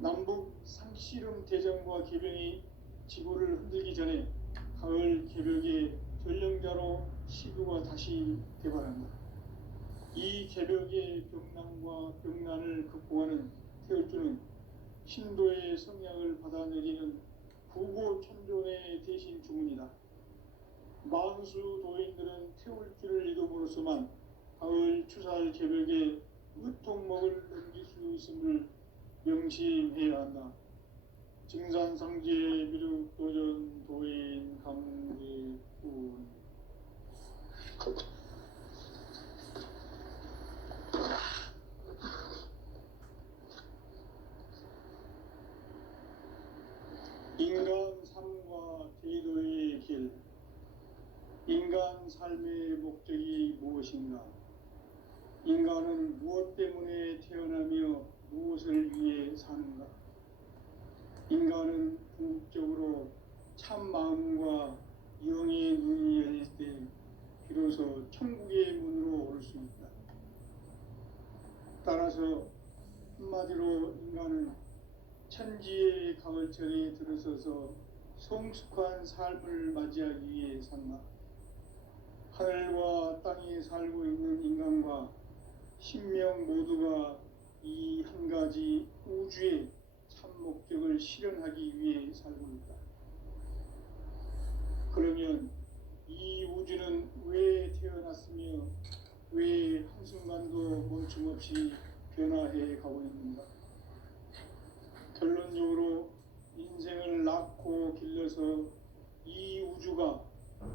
남북 상씨름 대전과 개병이 지구를 흔들기 전에 가을 개벽의 전령자로 시구가 다시 개발한다. 이 개벽의 벽난과 벽난을 극복하는 태울주는 신도의 성약을 받아내리는 부고천존의 대신 주문이다. 만수 도인들은 태울주를 이름으로서만 가을 추살 개벽의 으통목을 넘길 수 있음을 명심해야 한다. 증산상제 미륵도전 도인 강대군. 인간 삶과 제도의 길. 인간 삶의 목적이 무엇인가? 인간은 무엇 때문에 태어나며 무엇을 위해 사는가? 인간은 궁극적으로 참 마음과 영의 눈이 열릴 때 비로소 천국의 문으로 올 수 있다. 따라서 한마디로 인간은 천지의 가을철에 들어서서 성숙한 삶을 맞이하기 위해 산다. 하늘과 땅에 살고 있는 인간과 신명 모두가 이 한 가지 우주의 참 목적을 실현하기 위해 살고 있다. 그러면 이 우주는 왜 태어났으며 왜 한순간도 멈춤없이 변화해 가고 있는가? 결론적으로 인생을 낳고 길러서 이 우주가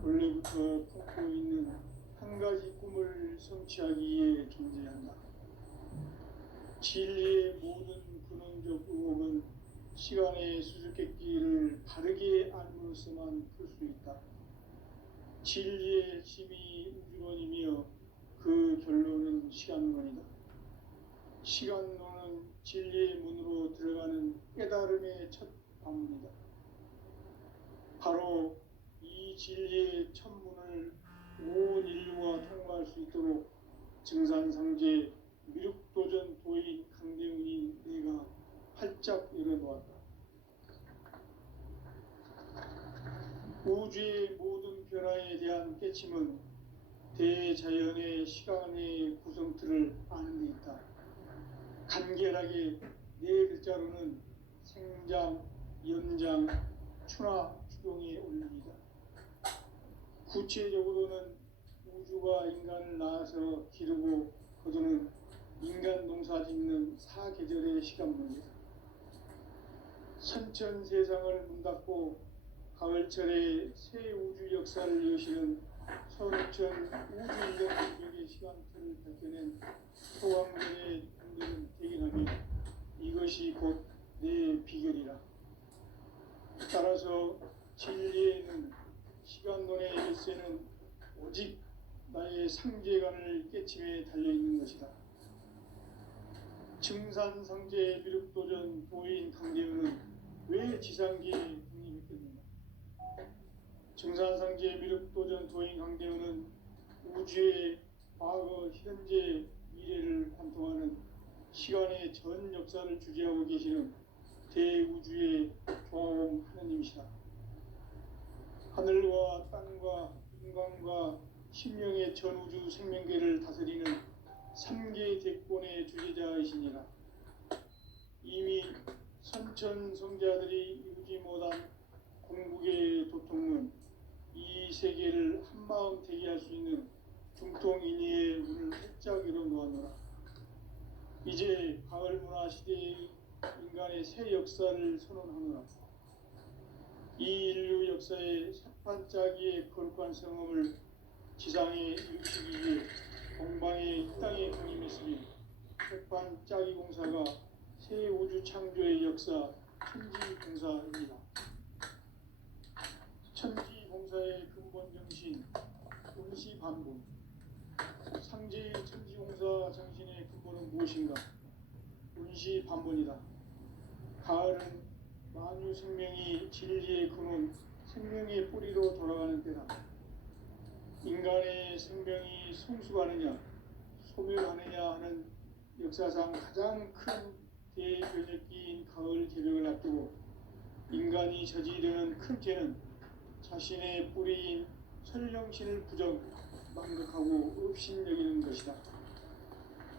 원래부터 품고 있는 한 가지 꿈을 성취하기 위해 존재한다. 진리의 모든 근원적 의혹은 시간의 수수께끼를 바르게 알므로써만 풀 수 있다. 진리의 핵심이 우주론이며 그 결론은 시간론이다. 시간론은 진리의 문으로 들어가는 깨달음의 첫 방문이다. 바로 이 진리의 천문을 온 인류가 통과할 수 있도록 증산상제 미륵도전 도인 강대훈이 내가 활짝 열어놓았다. 우주의 모든 변화에 대한 깨침은 대자연의 시간의 구성틀을 아는 데 있다. 간결하게 네 글자로는 생장, 연장, 추나 추동의 원리이다. 구체적으로는 우주가 인간을 낳아서 기르고 거두는 인간 농사 짓는 사계절의 시간문이다. 선천 세상을 문닫고 가을철에 새 우주 역사를 여시는 서울천 우주인간 기적의 시간틀을 밝혀낸 소왕전의 분들은 대견하며 이것이 곧 내 비결이라. 따라서 진리에는 시간론의 열쇠는 오직 나의 상제관을 깨침에 달려있는 것이다. 증산상제 미륵도전 도인 강대훈은 왜 지상계에 독립했겠는가? 증산상제 미륵도전 도인 강대훈은 우주의 과거, 현재, 미래를 관통하는 시간의 전 역사를 주재하고 계시는 대우주의 조화음 하느님이시다. 하늘과 땅과 인간과 신명의 전우주 생명계를 다스리는 3개 대권의 주제자이시니라. 이미 선천성자들이 이루지 못한 공국의 도통론, 이 세계를 한마음 되게 할 수 있는 중통인의의 문을 활짝 열어놓았노라. 이제 가을 문화 시대의 인간의 새 역사를 선언하노라. 이 인류 역사의 삭판짜기의 거룩한 성험을 지상에 이루시기 위해 동방의 이 땅에 강림했으니 삭판짜기 공사가 새 우주 창조의 역사 천지공사입니다. 천지공사의 근본 정신 음시반복. 상제의 천지공사 정신의 근본은 무엇인가? 운시반본이다. 가을은 만유 생명이 진리의 근원, 생명의 뿌리로 돌아가는 때다. 인간의 생명이 성숙하느냐, 소멸하느냐 하는 역사상 가장 큰 대변혁기인 가을 개벽을 앞두고 인간이 저지르는 큰 죄는 자신의 뿌리인 설령신을 부정 망각하고 업신여기는 것이다.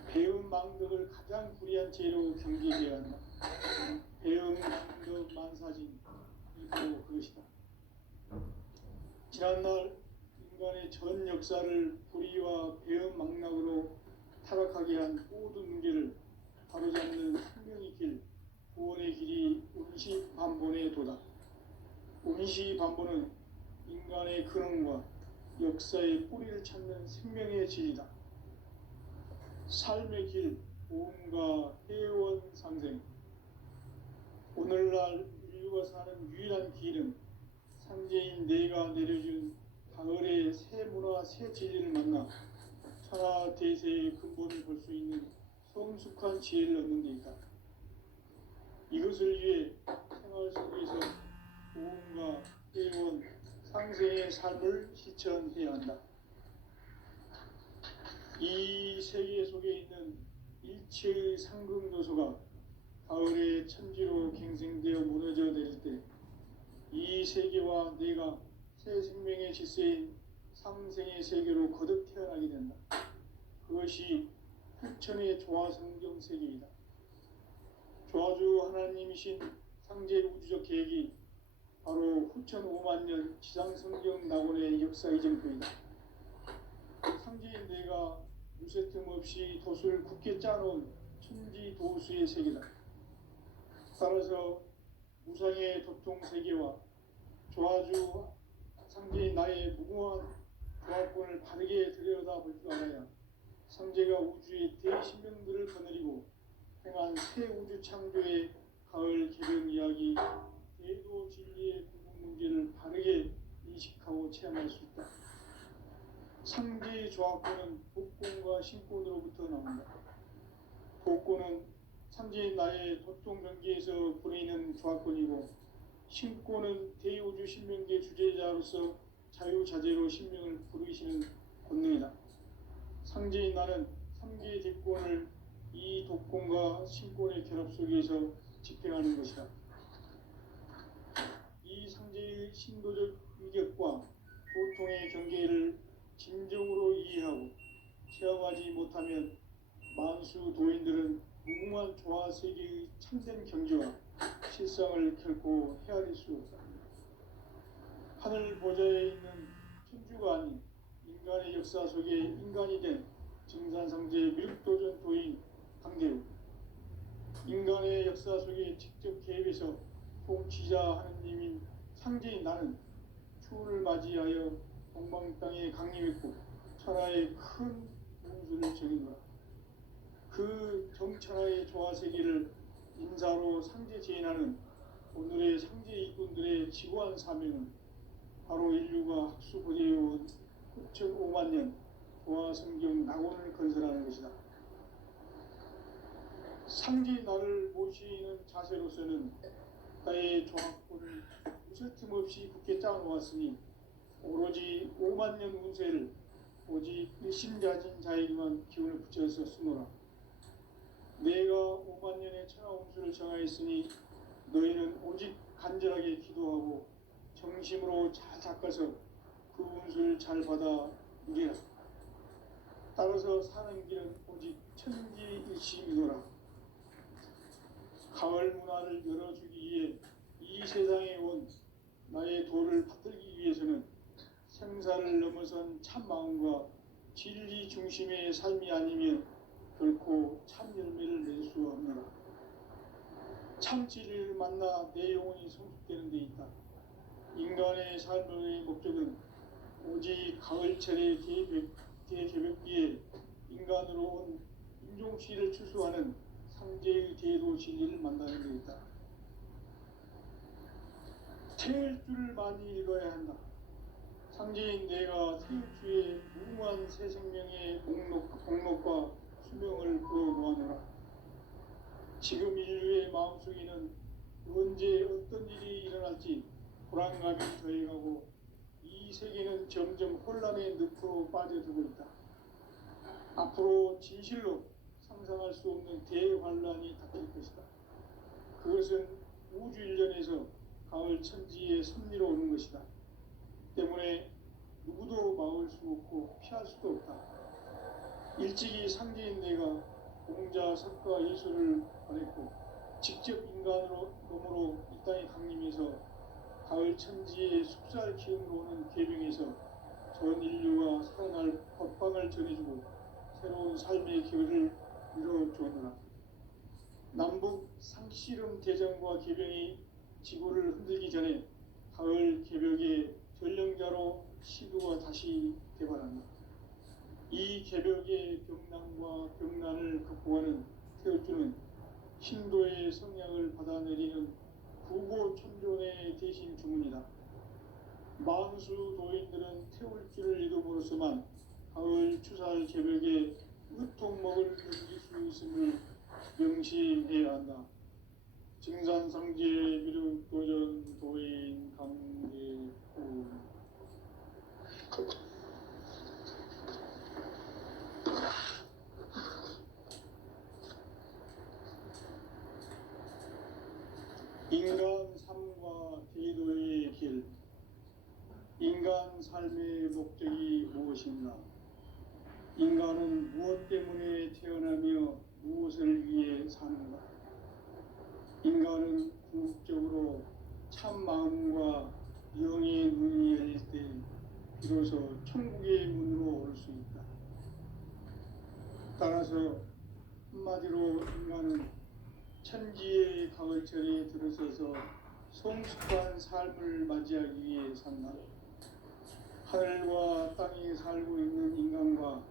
배음 망덕을 가장 불의한 죄로 경계해야 한다. 배음 망덕 만사진 이 바로 그것이다. 지난날 인간의 전 역사를 불의와 배음 망락으로 타락하게 한 모든 문제를 바로잡는 생명의 길, 구원의 길이 운시반본에 도다. 운시반본은 인간의 근원과 역사의 뿌리를 찾는 생명의 진리다. 삶의 길, 보험과 회원 상생. 오늘날 인류가 사는 유일한 길은 상제인 내가 내려준 가을의 새 문화, 새 진리를 만나 천하 대세의 근본을 볼 수 있는 성숙한 지혜를 얻는 데 있다. 이것을 위해 생활 속에서 보험과 회원, 상생의 삶을 실천해야 한다. 이 세계 속에 있는 일체의 상극 요소가 가을의 천지로 갱생되어 무너져 내릴 때 이 세계와 내가 새 생명의 질서인 상생의 세계로 거듭 태어나게 된다. 그것이 후천의 조화성경 세계이다. 조화주 하나님이신 상제 우주적 계획이 바로 후천 5만 년 지상성경 낙원의 역사 이정표이다. 상제인 내가 무쇠 틈 없이 도수를 굳게 짜놓은 천지 도수의 세계다. 따라서 무상의 도통 세계와 조화주 상제인 나의 무궁한 조화권을 바르게 들여다볼 줄 알아야 상제가 우주의 대신명들을 거느리고 행한 새 우주 창조의 가을 개변 이야기, 대도 진리의 궁극 문제를 바르게 인식하고 체험할 수 있다. 상제의 조화권은 복권과 신권으로부터 나온다. 복권은 상제인 나의 도통 경계에서 보내는 조화권이고, 신권은 대우주 신명계 주제자로서 자유자재로 신명을 부르시는 권능이다. 상제인 나는 3개의 대권을 이 독권과 신권의 결합 속에서 집행하는 것이다. 이 상제의 신도적 위격과 도통의 경계를 진정으로 이해하고 체험하지 못하면 만수 도인들은 무궁한 조화 세계의 참된 경지와 실상을 결코 헤아릴 수 없다. 하늘 보좌에 있는 천주가 아닌 인간의 역사 속에 인간이 된 증산상제 밀도전 도인 강대우, 인간의 역사 속에 직접 개입해서 통치자 하느님인 상제인 나는 추운을 맞이하여 동방 땅에 강림했고 천하의 큰 운수를 정인노라. 그 정천하의 조화세계를 인사로 상제 제인하는 오늘의 상제 일꾼들의 지구한 사명은 바로 인류가 학수보내어온 9,5만 년 조화성경 낙원을 건설하는 것이다. 상제 나를 모시는 자세로서는 나의 조화권을 무쇠틈 없이 굳게 짜놓았으니 오로지 5만 년 운세를 오직 일심자진 자에게만 기운을 붙여서 쓰노라. 내가 5만 년의 천하 운수를 정하였으니 너희는 오직 간절하게 기도하고 정심으로 잘 닦아서 그 운수를 잘 받아 누리라. 따라서 사는 길은 오직 천지일심이노라. 가을 문화를 열어주기 위해 이 세상에 온 나의 도를 받들기 위해서는 생사를 넘어선 참 마음과 진리 중심의 삶이 아니면 결코 참 열매를 낼 수 없노라. 참 진리를 만나 내 영혼이 성숙되는 데 있다. 인간의 삶의 목적은 오직 가을철의 대개벽기에 인간으로 온 인종시를 추수하는 상제의 대도 진리를 만나는 데 있다. 태일주를 많이 읽어야 한다. 상제인 내가 태일주의 무궁한 새 생명의 목록과 수명을 불어놓아노라. 지금 인류의 마음속에는 언제 어떤 일이 일어날지 불안감이 더해가고 이 세계는 점점 혼란의 늪으로 빠져들고 있다. 앞으로 진실로 상상할 수 없는 대환란이 닥칠 것이다. 그것은 우주 일련에서 가을 천지의 섭리로 오는 것이다. 때문에 누구도 막을 수 없고 피할 수도 없다. 일찍이 상제인 내가 공자, 석가, 예술을 보냈고 직접 인간으로 몸으로 이 땅에 강림해서 가을 천지의 숲살 기운으로 오는 계명에서 전 인류가 살아날 법방을 전해주고 새로운 삶의 기회를 이뤄주었노라. 남북 상씨름 대전과 계병이 지구를 흔들기 전에 가을 개벽의 전령자로 시도가 다시 개발한다. 이 개벽의 병난과 병난을 극복하는 태울주는 신도의 성향을 받아내리는 구고천존의 대신 주문이다. 만수 도인들은 태울주를 이름으로서만 가을 추살 개벽의 으통먹을 넘길 수 있음을 명시해야 한다. 증산상제 미륵도전 도인 강대우. 인간 삶과 대도의 길. 인간 삶의 목적이 무엇인가? 인간은 무엇 때문에 태어나며 무엇을 위해 사는가? 인간은 궁극적으로 참 마음과 영의 눈이 열릴 때 비로소 천국의 문으로 올 수 있다. 따라서 한마디로 인간은 천지의 가을철에 들어서서 성숙한 삶을 맞이하기 위해 산다. 하늘과 땅에 살고 있는 인간과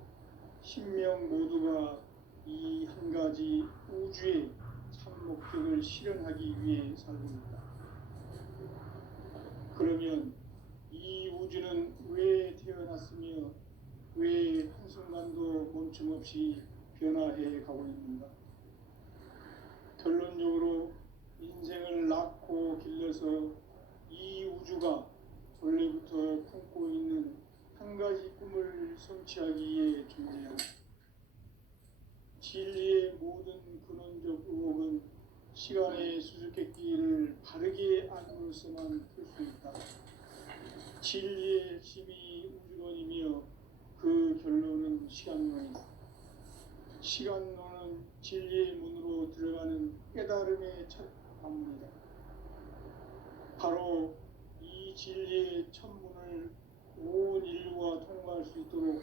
신명 모두가 이 한 가지 우주의 참 목적을 실현하기 위해 살고 있다. 그러면 이 우주는 왜 태어났으며 왜 한순간도 멈춤없이 변화해 가고 있는가? 결론적으로 인생을 낳고 길러서 이 우주가 원래부터 품고 있는 한 가지 꿈을 성취하기 위해 존재한다. 진리의 모든 근원적 의혹은 시간의 수수께끼를 바르게 알므로서만 풀 수 있다. 진리의 핵심이 우주론이며 그 결론은 시간론이다. 시간론은 진리의 문으로 들어가는 깨달음의 첫 관문이다. 바로 이 진리의 첫 문을 온 인류가 통과할 수 있도록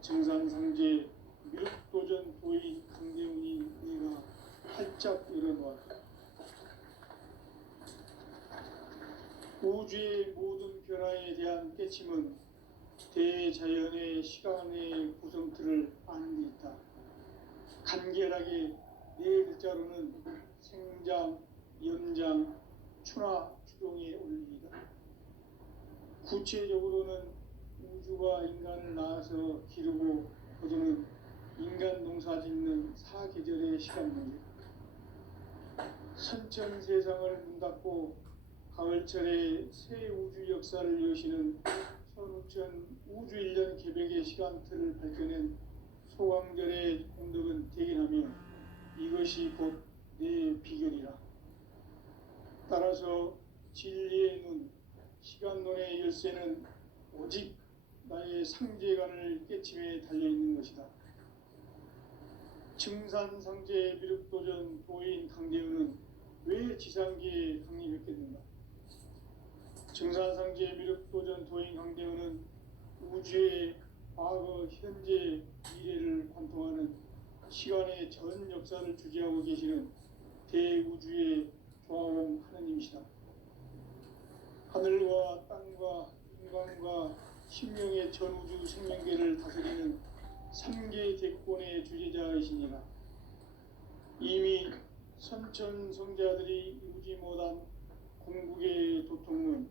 증산상제 미륵도전 도인 강대훈이 내가 활짝 열어놓았다. 우주의 모든 변화에 대한 깨침은 대자연의 시간의 구성틀을 아는 데 있다. 간결하게 네 글자로는 생장, 연장, 추나 추동의 원리이다. 구체적으로는 우주가 인간을 낳아서 기르고 거두는 인간 농사 짓는 사계절의 시간 문제. 선천 세상을 문 닫고 가을철에 새 우주 역사를 여시는 선우천 우주 일년 개벽의 시간틀을 밝혀낸 소강절의 공덕은 대견하며 이것이 곧 내 비결이라. 따라서 진리의 눈, 시간론의 열쇠는 오직 나의 상제관을 깨침에 달려있는 것이다. 증산상제 미륵도전 도인 강대훈은 왜 지상계에 강림했겠는가? 증산상제 미륵도전 도인 강대훈은 우주의 과거, 현재, 미래를 관통하는 시간의 전 역사를 주재하고 계시는 대우주의 조화원 하느님이시다. 하늘과 땅과 인간과 신명의 전우주 생명계를 다스리는 삼계 대권의 주제자이시니라. 이미 선천성자들이 이루지 못한 궁극의 도통은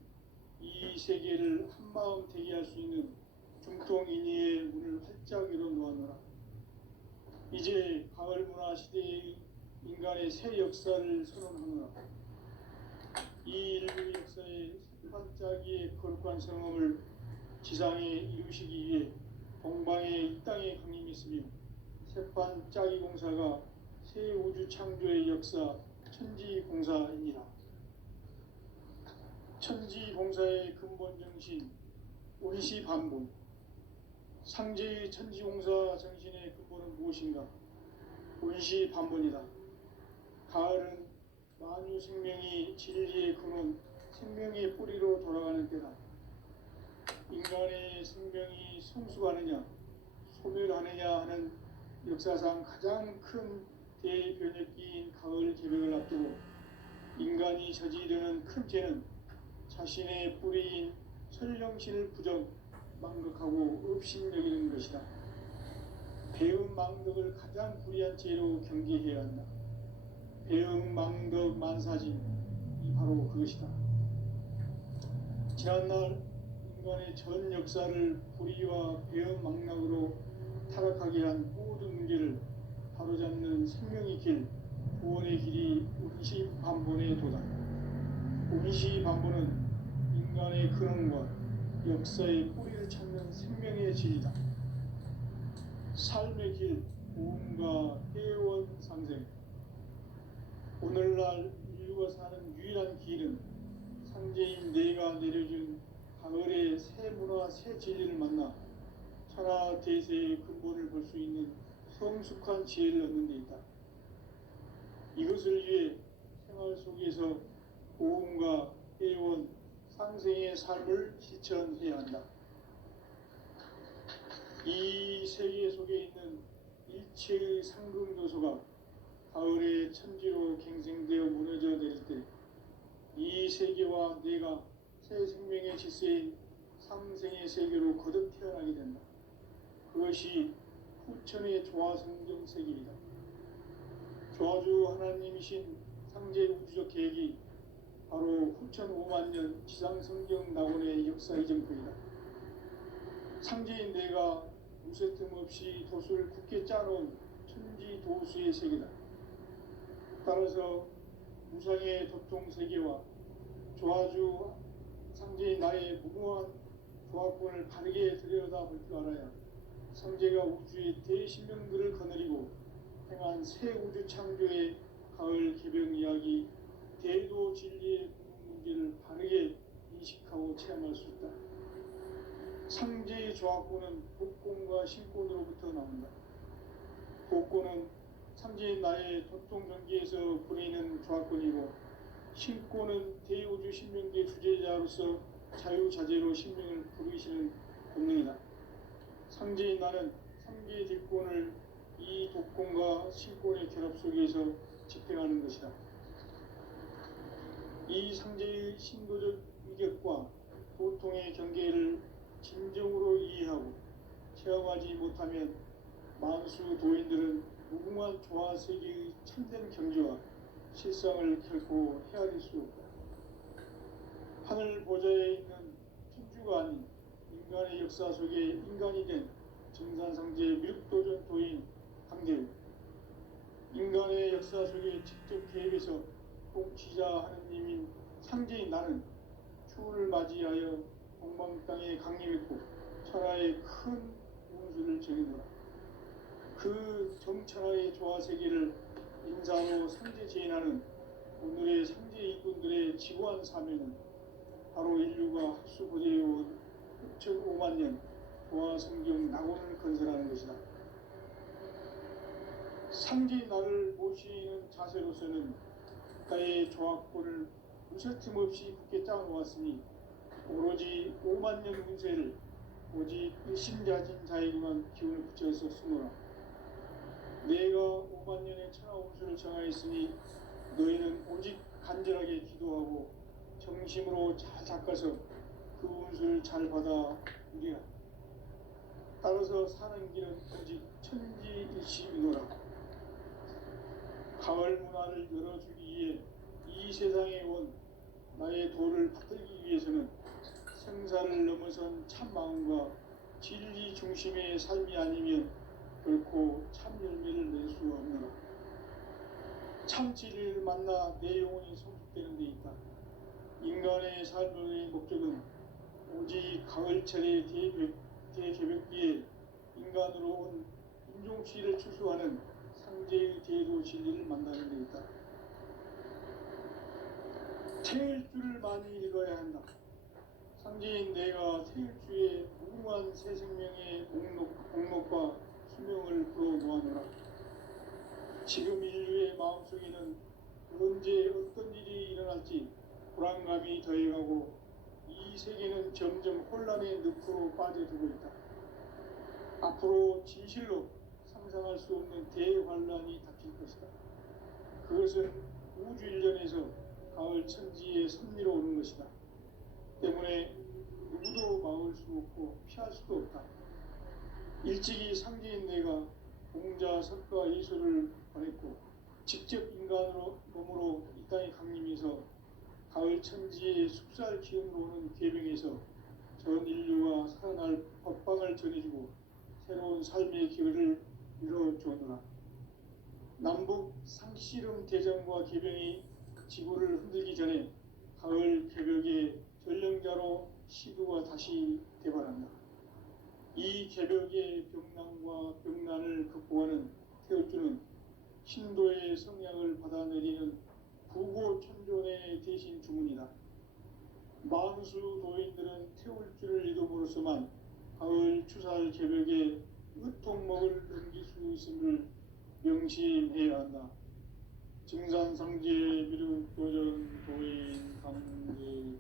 이 세계를 한마음 되게 할 수 있는 중통인의의 문을 활짝 열어놓았노라. 이제 가을 문화 시대의 인간의 새 역사를 선언하노라. 이 인류 역사의 새반짝이의 거룩한 성험을 지상에 이루시기 위해 동방의 이 땅에 강림했으며 새반짝이 공사가 새 우주 창조의 역사 천지봉사입니다. 천지봉사의 근본 정신, 운시반본. 상제의 천지봉사 정신의 근본은 무엇인가? 운시반본이다. 가을은 만유 생명이 진리의 근원, 생명의 뿌리로 돌아가는 때다. 인간의 생명이 성숙하느냐, 소멸하느냐 하는 역사상 가장 큰 대변혁기인 가을 개벽을 앞두고 인간이 저지르는 큰 죄는 자신의 뿌리인 선령신을 부정, 망극하고 업신여기는 것이다. 배음 망덕을 가장 불의한 죄로 경계해야 한다. 배음 망덕 만사진, 이 바로 그것이다. 지난날 인간의 전 역사를 불의와 배음 망락으로 타락하게 한 모든 문제를 바로잡는 생명의 길, 구원의 길이 운시반본의 도다. 운시반본은 인간의 근원과 역사의 뿌리를 찾는 생명의 진리다. 삶의 길, 고음과 회원 상생. 오늘날 인류가 사는 유일한 길은 상제인 내가 내려준 가을의 새 문화, 새 진리를 만나 천하 대세의 근본을 볼 수 있는 성숙한 지혜를 얻는 데 있다. 이것을 위해 생활 속에서 고음과 회원, 상생의 삶을 실천해야 한다. 이 세계 속에 있는 일체의 상금 요소가 가을의 천지로 갱생되어 무너져 내릴 때 이 세계와 내가 새 생명의 질서인 상생의 세계로 거듭 태어나게 된다. 그것이 후천의 조화성경 세계이다. 조화주 하나님이신 상제 우주적 계획이 바로 후천 5만 년 지상성경 낙원의 역사 이전부이다. 상제인 내가 무쇠 틈 없이 도수를 굳게 짜놓은 천지 도수의 세계다. 따라서 무상의 도통 세계와 조화주 상제인 나의 무모한 조화권을 바르게 들여다볼 줄 알아야 상제가 우주의 대신명들을 거느리고 행한 새 우주 창조의 가을 개벽 이야기, 대도 진리의 문제를 바르게 인식하고 체험할 수 있다. 상제의 조화권은 복권과 신권으로부터 나온다. 복권은 상제인 나의 도통 경계에서 부리는 조화권이고, 신권은 대우주 신명계 주제자로서 자유자재로 신명을 부르시는 본능이다. 상제인 나는 상계 뒷권을 이 독권과 신권의 결합 속에서 집행하는 것이다. 이 상제의 신도적 위격과 도통의 경계를 진정으로 이해하고 체험하지 못하면 만수 도인들은 무궁한 조화 세계의 참된 경지와 실상을 결코 헤아릴 수 없다. 하늘 보좌에 있는 천주가 아닌 인간의 역사 속에 인간이 된 증산상제 미륵도전 도인 강대우, 인간의 역사 속에 직접 계획해서 통치자 하느님인 상제인 나는 추운을 맞이하여 동방 땅에 강림했고 천하의 큰 운수를 정해놓아 그 정천하의 조화세계를 인사로 상제 제인하는 오늘의 상제 일꾼들의 지고한 사명은 바로 인류가 합수보재해온 6,5만 년 조화성경 낙원을 건설하는 것이다. 상제인 나를 모시는 자세로서는 국가의 조화권을 무쇠틈 없이 굳게 짜놓았으니 오로지 5만 년 운세를 오직 일심자진 자에게만 기운을 붙여서 쓰노라. 내가 5만 년의 천하 운수를 정하였으니 너희는 오직 간절하게 기도하고 정심으로 잘 닦아서 그 운수를 잘 받아 누리라. 따라서 사는 길은 오직 천지일심이노라. 가을 문화를 열어주기 위해 이 세상에 온 나의 도를 받들기 위해서는 생사를 넘어선 참 마음과 진리 중심의 삶이 아니면 결코 참 열매를 낼 수 없노라. 참 진리를 만나 내 영혼이 성숙되는 데 있다. 인간의 삶의 목적은 오직 가을철의 대개벽기에 인간으로 온 인종치를 추수하는 상제의 대도 진리를 만나는 데 있다. 태일주를 많이 읽어야 한다. 상제인 내가 태일주의 무궁한 새 생명의 목록과 수명을 풀어놓아노라. 지금 인류의 마음속에는 언제 어떤 일이 일어날지 불안감이 더해가고 이 세계는 점점 혼란의 늪으로 빠져들고 있다. 앞으로 진실로 상상할 수 없는 대환란이 닥칠 것이다. 그것은 우주 일련에서 가을 천지의 섭리로 오는 것이다. 때문에 누구도 막을 수 없고 피할 수도 없다. 일찍이 상제인 내가 공자, 석가, 예수를 보냈고 직접 인간으로 몸으로 이 땅에 강림해서 가을 천지의 숙살 기운으로 오는 계명에서 전 인류가 살아날 법방을 전해주고 새로운 삶의 기회를 이뤄주노라. 남북 상씨름 대전과 계병이 지구를 흔들기 전에 가을 개벽의 전령자로 시두가 다시 대발한다. 이 개벽의 병난과 병난을 극복하는 태울주는 신도의 성향을 받아내리는 부고천존의 대신 주문이다. 만수 도인들은 태울주를 읽음으로써만 가을 추살 개벽의 의통목을 넘길 수 있음을 명심해야 한다. 증산상제 미륵도전 도인 강제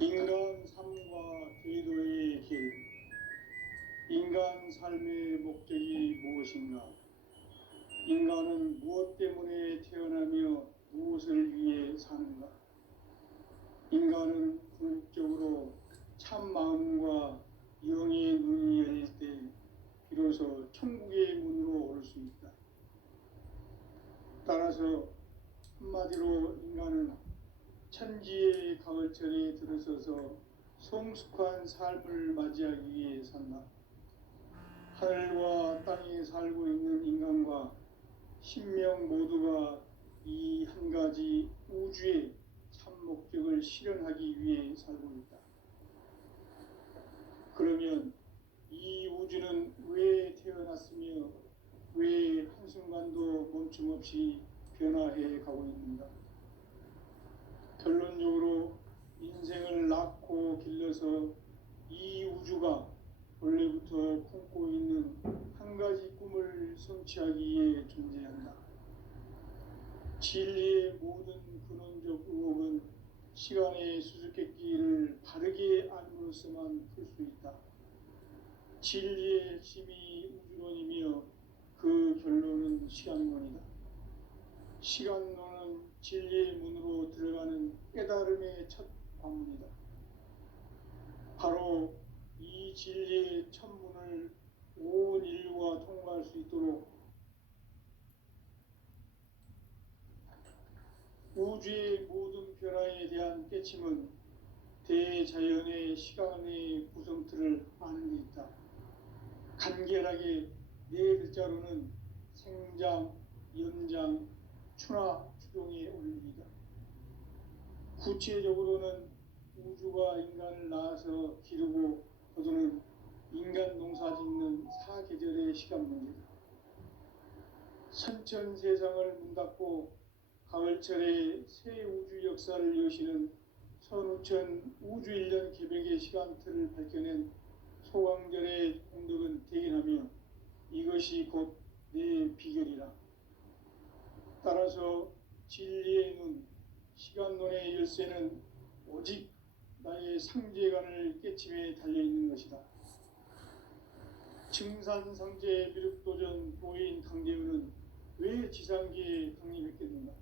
인간 삶과 제도의 길. 인간 삶의 목적이 무엇인가? 인간은 무엇 때문에 태어나며 무엇을 위해 사는가? 인간은 궁극적으로 참 마음과 영의 눈이 열릴 때 비로소 천국의 문으로 올 수 있다. 따라서 한마디로 인간은 천지의 가을철에 들어서서 성숙한 삶을 맞이하기 위해 산다. 하늘과 땅에 살고 있는 인간과 신명 모두가 이 한 가지 우주의 참 목적을 실현하기 위해 살고 있다. 그러면 이 우주는 왜 태어났으며 왜 한순간도 멈춤없이 변화해 가고 있는가? 결론적으로 인생을 낳고 길러서 이 우주가 원래부터 품고 있는 한 가지 꿈을 성취하기 위해 존재한다. 진리의 모든 근원적 의혹은 시간의 수수께끼를 바르게 알므로써만 풀 수 있다. 진리의 핵심이 우주론이며 그 결론은 시간론이다. 시간론은 진리의 문으로 들어가는 깨달음의 첫 관문이다. 바로 이 진리의 첫 문을 온 인류가 통과할 수 있도록 우주의 모든 변화에 대한 깨침은 대자연의 시간의 구성틀을 아는 데 있다. 간결하게 네 글자로는 생장, 연장, 추나 추동의 원리이다. 구체적으로는 우주가 인간을 낳아서 기르고 거두는 인간 농사 짓는 사계절의 시간 문제다. 선천 세상을 문 닫고 가을철에 새 우주 역사를 여시는 선우천 우주일년 개벽의 시간틀을 밝혀낸 소강절의 공덕은 대견하며 이것이 곧 내 비결이라. 따라서 진리의 눈, 시간론의 열쇠는 오직 나의 상제관을 깨침에 달려있는 것이다. 증산상제 미륵도전 도인 강대우는 왜 지상계에 강림했겠는가?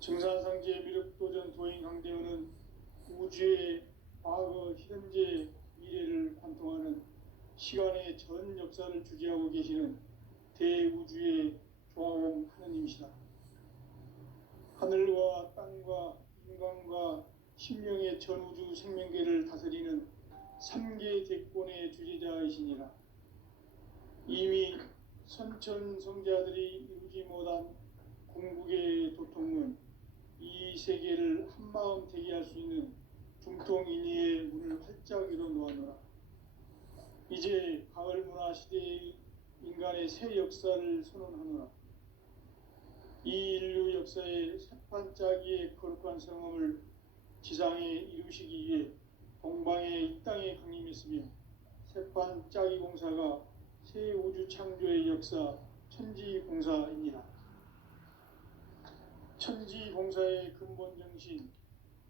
증산상제 미륵도전 도인 강대우는 우주의 과거, 현재, 미래를 관통하는 시간의 전 역사를 주재하고 계시는 대우주의 조화공 하느님이시다. 하늘과 땅과 인간과 신명의 전우주 생명계를 다스리는 3계 대권의 주재자이시니라. 이미 선천성자들이 이루지 못한 궁극의 도통문, 이 세계를 한마음 되게 할 수 있는 중통인의의 문을 활짝 이제 가을 문화 시대의 인간의 새 역사를 선언하노라. 이 인류 역사의 새판짜기의 거룩한 성함을 지상에 이루시기 위해 동방의 이 땅에 강림했으며 새판짜기 공사가 새 우주 창조의 역사 천지공사입니다. 천지공사의 근본 정신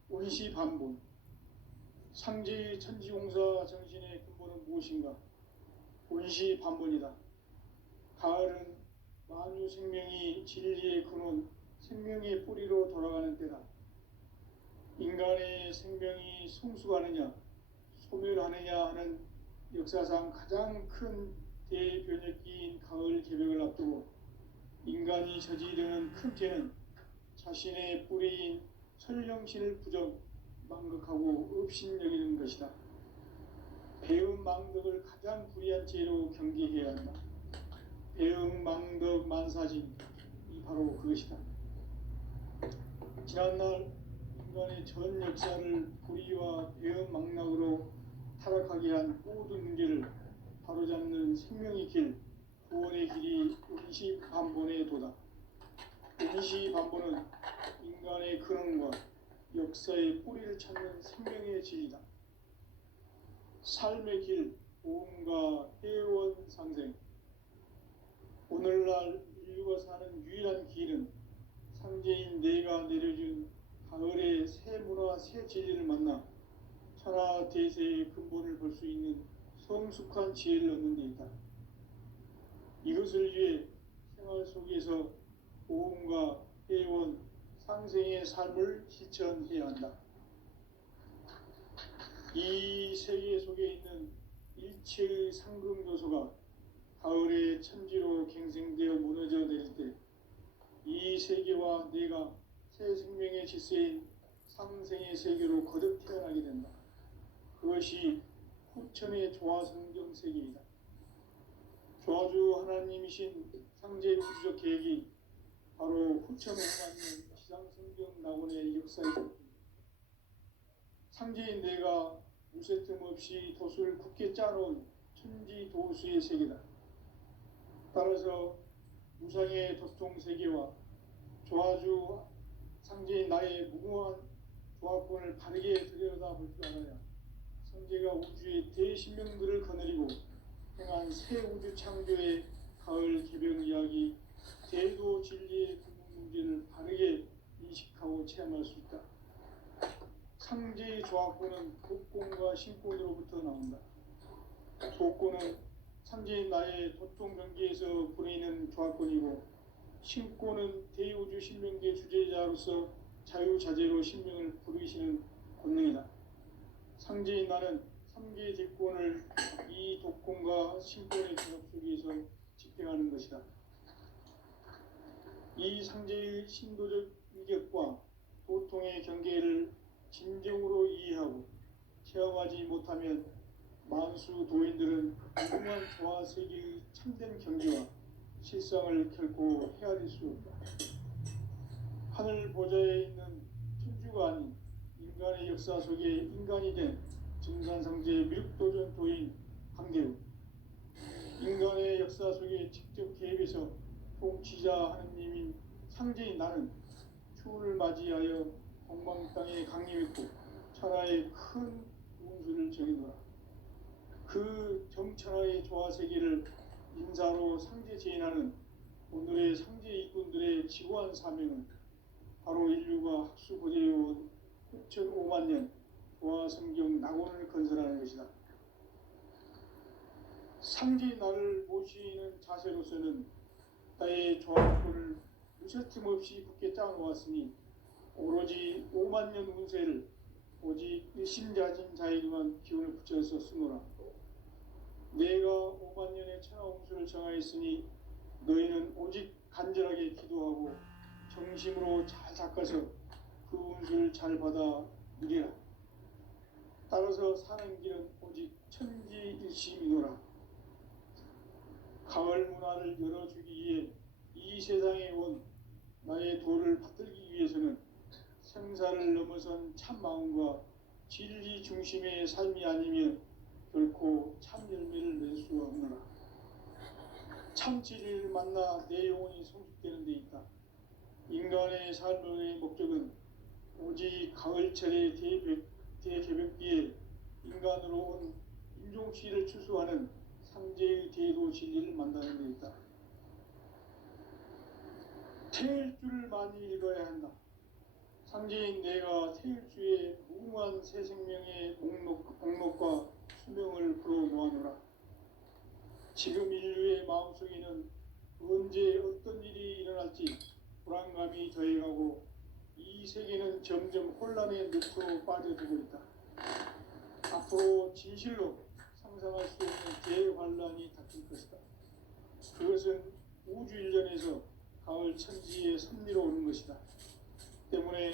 운시반본. 상제의 천지공사 정신의 근본은 무엇인가? 운시반본이다. 가을은 만유 생명이 진리의 근원, 생명의 뿌리로 돌아가는 때다. 인간의 생명이 성숙하느냐, 소멸하느냐 하는 역사상 가장 큰 대변혁기인 가을 개벽을 앞두고 인간이 저지르는 큰 죄는 자신의 뿌리인 설령신을 부정, 망극하고 업신여기는 것이다. 배음 망덕을 가장 불의한 죄로 경계해야 한다. 배음 망덕 만사진, 이 바로 그것이다. 지난날 인간의 전 역사를 불의와 배음 망락으로 타락하게 한 모든 문제를 바로잡는 생명의 길, 구원의 길이 운시반본의 도다. 운시반본은 인간의 근원과 역사의 뿌리를 찾는 생명의 진리다. 삶의 길, 보험과 회원 상생. 오늘날 인류가 사는 유일한 길은 상제인 내가 내려준 가을의 새 문화, 새 진리를 만나 천하 대세의 근본을 볼 수 있는 성숙한 지혜를 얻는 데 있다. 이것을 위해 생활 속에서 보험과 회원, 상생의 삶을 실천해야 한다. 이 세계 속에 있는 일체의 상금 요소가 가을의 천지로 갱생되어 무너져 내릴 때 이 세계와 내가 새 생명의 질서인 상생의 세계로 거듭 태어나게 된다. 그것이 후천의 조화성경 세계이다. 조화주 하나님이신 상제 우주적 계획이 바로 후천 5만년 지상성경 낙원의 역사이다. 상제인 내가 무쇠 틈 없이 도수를 굳게 짜놓은 천지 도수의 세계다. 따라서 무상의 도통 세계와 조화주 상제인 나의 무궁한 조화권을 바르게 들여다볼 줄 알아야 상제가 우주의 대신명들을 거느리고 행한 새 우주 창조의 가을 개벽 이야기, 대도 진리의 근본 문제를 바르게 인식하고 체험할 수 있다. 상제의 조화권은 독권과 신권으로부터 나온다. 독권은 상제인 나의 도통 경계에서 보내는 조화권이고, 신권은 대우주 신명계 주제자로서 자유자재로 신명을 부르시는 권능이다. 상제인 나는 3개의 대권을 이 독권과 신권의 결합 속에서 집행하는 것이다. 이 상제의 신도적 위격과 도통의 경계를 진정으로 이해하고 체험하지 못하면 만수 도인들은 무궁한 조화 세계의 참된 경지와 실상을 결코 헤아릴 수 없다. 하늘 보좌에 있는 천주가 아닌 인간의 역사 속에 인간이 된 증산상제 밀도전 도인 강대우, 인간의 역사 속에 직접 개입해서 통치자 하느님인 상제인 나는 추운을 맞이하여 동방 땅에 강림했고 천하의 큰 운수를 정해놓아 그 정천하의 조화세계를 인사로 상제 제인하는 오늘의 상제 일꾼들의 지고한 사명은 바로 인류가 학수고대해온 6,500년 조화성경 낙원을 건설하는 것이다. 상제 나를 모시는 자세로서는 나의 조화권을 무셔틈 없이 굳게 짜놓았으니 오로지 5만년 운세를 오직 일심자진 자에게만 기운을 붙여서 쓰노라. 내가 5만년의 천하 운수를 정하였으니 너희는 오직 간절하게 기도하고 정심으로 잘 닦아서 그 운수를 잘 받아 누리라. 따라서 사는 길은 오직 천지일심이노라. 가을 문화를 열어주기 위해 이 세상에 온 나의 도를 받들기 위해서는 생사를 넘어선 참 마음과 진리 중심의 삶이 아니면 결코 참 열매를 맺을 수 없느라. 참 진리를 만나 내 영혼이 성숙되는 데 있다. 인간의 삶의 목적은 오직 가을철의 대개벽기에 인간으로 온 인종시를 추수하는 상제의 대도 진리를 만나는 데 있다. 태일주를 많이 읽어야 한다. 상제인 내가 태일주의 무궁한 새 생명의 목록과 수명을 풀어놓아노라. 지금 인류의 마음속에는 언제 어떤 일이 일어날지 불안감이 더해가고 이 세계는 점점 혼란의 늪으로 빠져들고 있다. 앞으로 진실로 상상할 수 없는 대환란이 닥칠 것이다. 그것은 우주 일련에서 가을 천지의 섭리로 오는 것이다. 때문에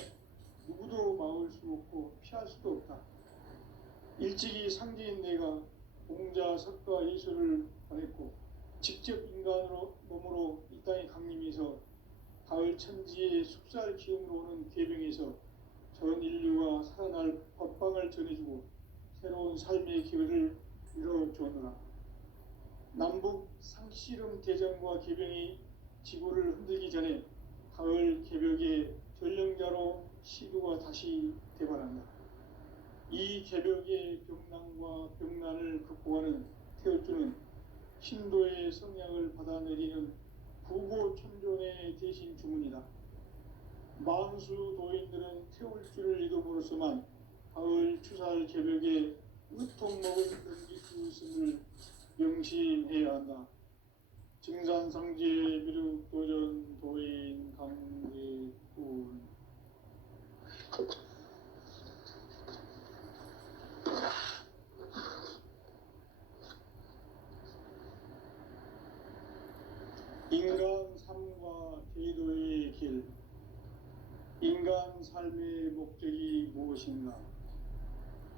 누구도 막을 수 없고 피할 수도 없다. 일찍이 상제인 내가 공자, 석가, 예수를 보냈고 직접 인간으로 몸으로 이 땅에 강림해서 가을 천지의 숙살 기운으로 오는 계병에서 전 인류가 살아날 법방을 전해주고 새로운 삶의 기회를 이뤄주느라. 남북 상씨름 대전과 계병이 지구를 흔들기 전에 가을 개벽의 전령자로 시도가 다시 대발한다. 이 개벽의 병난과 병난을 극복하는 태울주는 신도의 성향을 받아내리는 부고천존의 대신 주문이다. 만수 도인들은 태울주를 이름으로서만 가을 추살 개벽에 으통먹을 넘길 수 있음을 명심해야 한다. 증산상제 미륵도전 도인 강대군. 인간 삶과 제도의 길. 인간 삶의 목적이 무엇인가?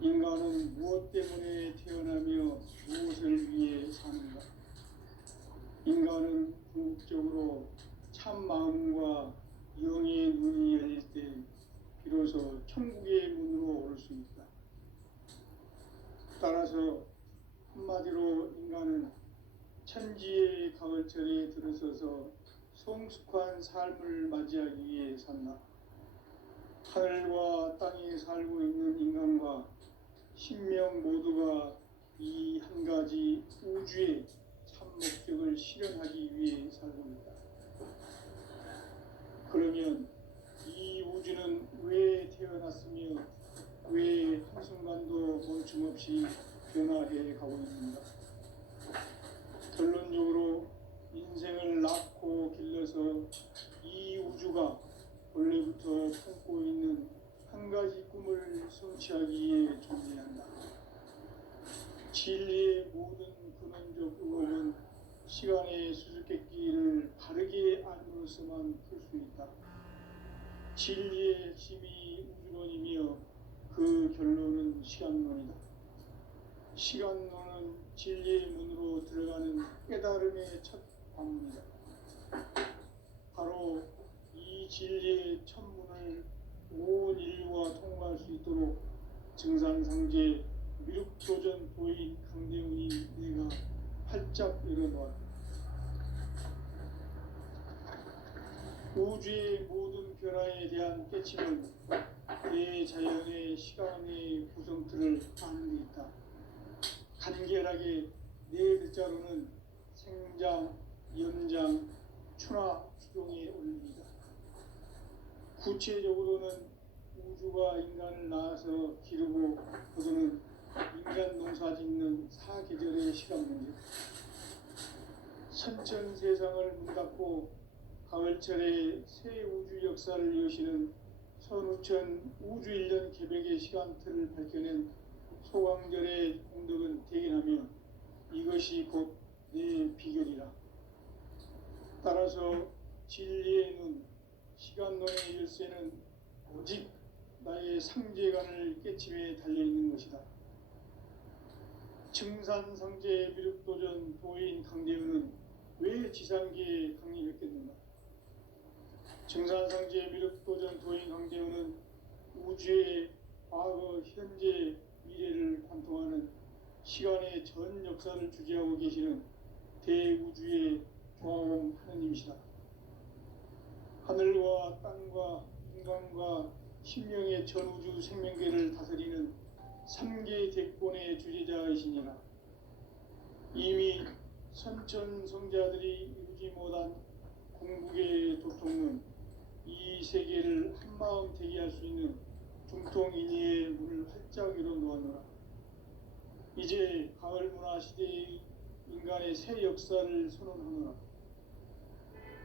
인간은 무엇 때문에 태어나며 무엇을 위해 사는가? 인간은 궁극적으로 참 마음과 영의 눈이 열릴 때 비로소 천국의 문으로 올 수 있다. 따라서 한마디로 인간은 천지의 가을철에 들어서서 성숙한 삶을 맞이하기 위해 산다. 하늘과 땅에 살고 있는 인간과 신명 모두가 이 한 가지 우주의 참 목적을 실현하기 위해 살고 있다. 그러면 이 우주는 왜 태어났으며 왜 한순간도 멈춤없이 변화해 가고 있는가? 결론적으로 인생을 낳고 길러서 이 우주가 원래부터 품고 있는 한 가지 꿈을 성취하기 위해 존재한다. 진리의 모든 근원적 의혹은 시간의 수수께끼를 바르게 알므로서만 풀 수 있다. 진리의 핵심이 우주론이며 그 결론은 시간론이다. 시간론은 진리의 문으로 들어가는 깨달음의 첫 관문이다. 바로 이 진리의 첫 문을 온 인류가 통과할 수 있도록 증산상제 미륵도전 도인 강대훈이 내가 활짝 열어놓았다. 우주의 모든 변화에 대한 깨침은 대자연의 시간의 구성틀을 아는 데 있다. 간결하게 네 글자로는 생장, 연장, 추나 추종에 올립니다. 구체적으로는 우주가 인간을 낳아서 기르고 거두는 인간 농사 짓는 사계절의 시간 문제. 선천 세상을 문 닫고 가을철에 새 우주 역사를 여시는 선우천 우주 1년 개벽의 시간틀을 밝혀낸 소강절의 공덕은 대견하며 이것이 곧 내 비결이라. 따라서 진리의 눈, 시간론의 열쇠는 오직 나의 상제관을 깨침에 달려있는 것이다. 증산상제 미륵도전 도인 강대훈은 왜 지상계에 강림했겠는가? 증산상제 미륵도전 도인 강대훈은 우주의 과거, 현재, 미래를 관통하는 시간의 전 역사를 주재하고 계시는 대우주의 조화공 하느님이시다. 하늘과 땅과 인간과 신명의 전우주 생명계를 다스리는 삼계 대권의 주재자이시니라. 이미 선천성자들이 이루지 못한 궁극의 도통은 이 세계를 한마음 되게 할 수 있는 중통인의의 문을 활짝 열어놓았노라. 이제 가을 문화 시대의 인간의 새 역사를 선언하노라.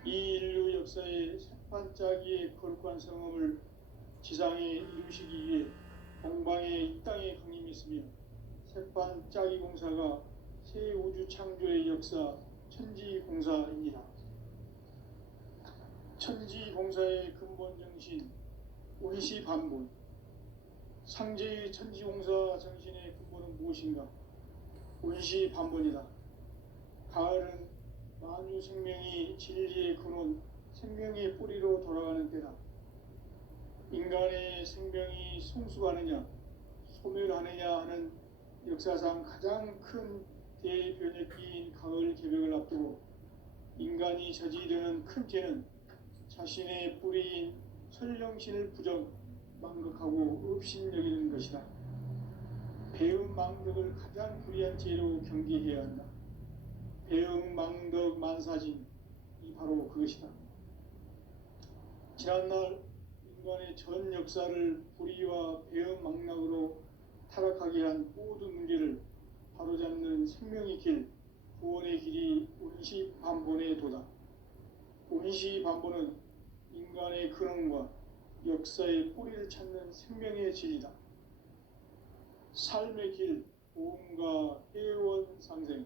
이 인류 역사의 새판짜기의 거룩한 성험을 지상에 이루시기 위해 동방의 이 땅에 강림했으며 새판짜기 공사가 새 우주 창조의 역사 천지공사입니다. 천지공사의 근본 정신 운시반본. 상제의 천지공사 정신의 근본은 무엇인가? 운시반본이다. 가을은 만유 생명이 진리의 근원, 생명의 뿌리로 돌아가는 때다. 인간의 생명이 성숙하느냐, 소멸하느냐 하는 역사상 가장 큰 대변혁기인 가을 개벽을 앞두고 인간이 저지르는 큰 죄는 자신의 뿌리인 설령신을 망각하고 업신여기는 것이다. 배은망덕을 가장 불의한 죄로 경계해야 한다. 배은망덕 만사진이 바로 그것이다. 지난날 인간의 전 역사를 불의와 배은망락으로 타락하게 한 모든 문제를 바로잡는 생명의 길, 구원의 길이 운시반본의 도다. 운시반본은 인간의 근원과 역사의 뿌리를 찾는 생명의 진리다. 삶의 길, 보험과 회원 상생.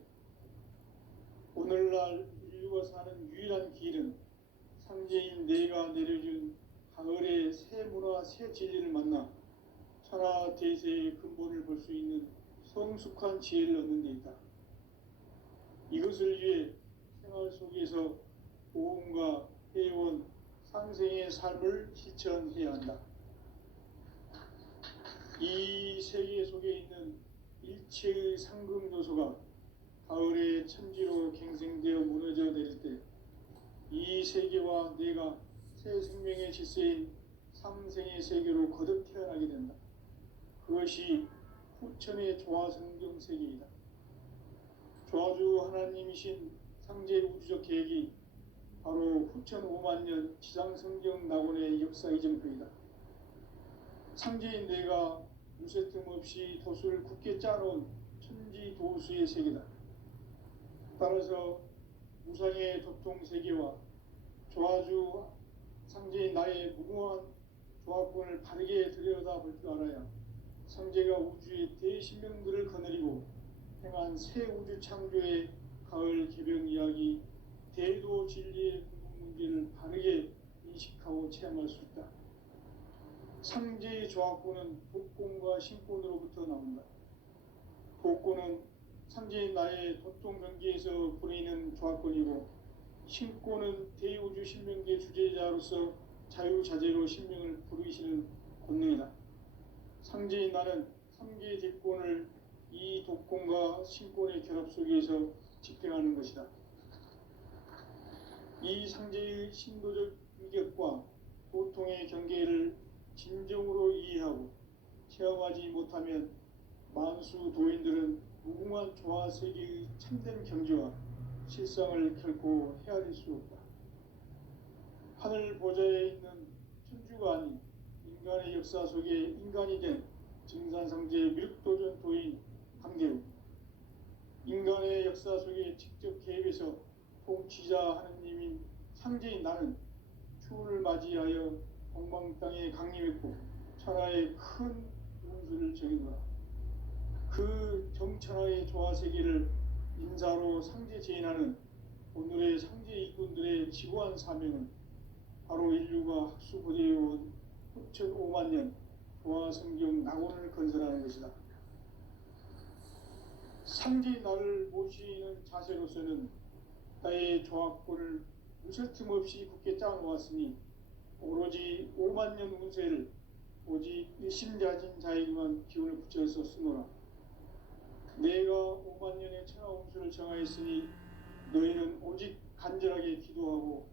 오늘날 인류가 사는 유일한 길은 상제인 내가 내려준 가을의 새 문화, 새 진리를 만나 천하 대세의 근본을 볼 수 있는 성숙한 지혜를 얻는 데 있다. 이것을 위해 생활 속에서 보험과 회원, 상생의 삶을 실천해야 한다. 이 세계 속에 있는 일체의 상금 요소가 가을의 천지로 갱생되어 무너져 내릴 때 이 세계와 내가 새 생명의 질서인 상생의 세계로 거듭 태어나게 된다. 그것이 후천의 조화성경 세계이다. 조화주 하나님이신 상제 우주적 계획이 바로 후천 5만 년 지상성경 낙원의 역사 이정표이다. 상제인 내가 무쇠 틈 없이 도수를 굳게 짜놓은 천지도수의 세계다. 따라서 무상의 도통 세계와 조화주 상제인 나의 무궁한 조화권을 바르게 들여다볼 줄 알아야 상제가 우주의 대신명들을 거느리고 행한 새 우주 창조의 가을 개벽 이야기 대도 진리의 궁극 문제를 바르게 인식하고 체험할 수 있다. 상제의 조화권은 복권과 신권으로부터 나온다. 복권은 상제인 나의 도통 경계에서 보내는 조화권이고, 신권은 대우주 신명계 주제자로서 자유자재로 신명을 부르시는 권능이다. 상제인 나는 3개의 대권을 이 독권과 신권의 결합 속에서 집행하는 것이다. 이 상제의 신도적 위격과 보통의 경계를 진정으로 이해하고 체험하지 못하면 만수 도인들은 무궁한 조화 세계의 참된 경지와 실상을 결코 헤아릴 수 없다. 하늘 보좌에 있는 천주가 아닌 인간의 역사 속에 인간이 된 증산상제 미륵도전 도인 강대우, 인간의 역사 속에 직접 개입해서 통치자 하느님인 상제인 나는 추운을 맞이하여 동방 땅에 강림했고 천하의 큰 운수를 정해놓아 그 정천하의 조화세계를 인사로 상제 제인하는 오늘의 상제 일꾼들의 지구한 사명은 바로 인류가 학수고대해온 후천 5만 년 조화성경 낙원을 건설하는 것이다. 상제인 나를 모시는 자세로서는 나의 조화권을 무쇠 틈 없이 굳게 짜놓았으니 오로지 5만 년 운세를 오직 일심자진 자에게만 기운을 붙여서 쓰노라. 내가 홍수를 정하였으니 너희는 오직 간절하게 기도하고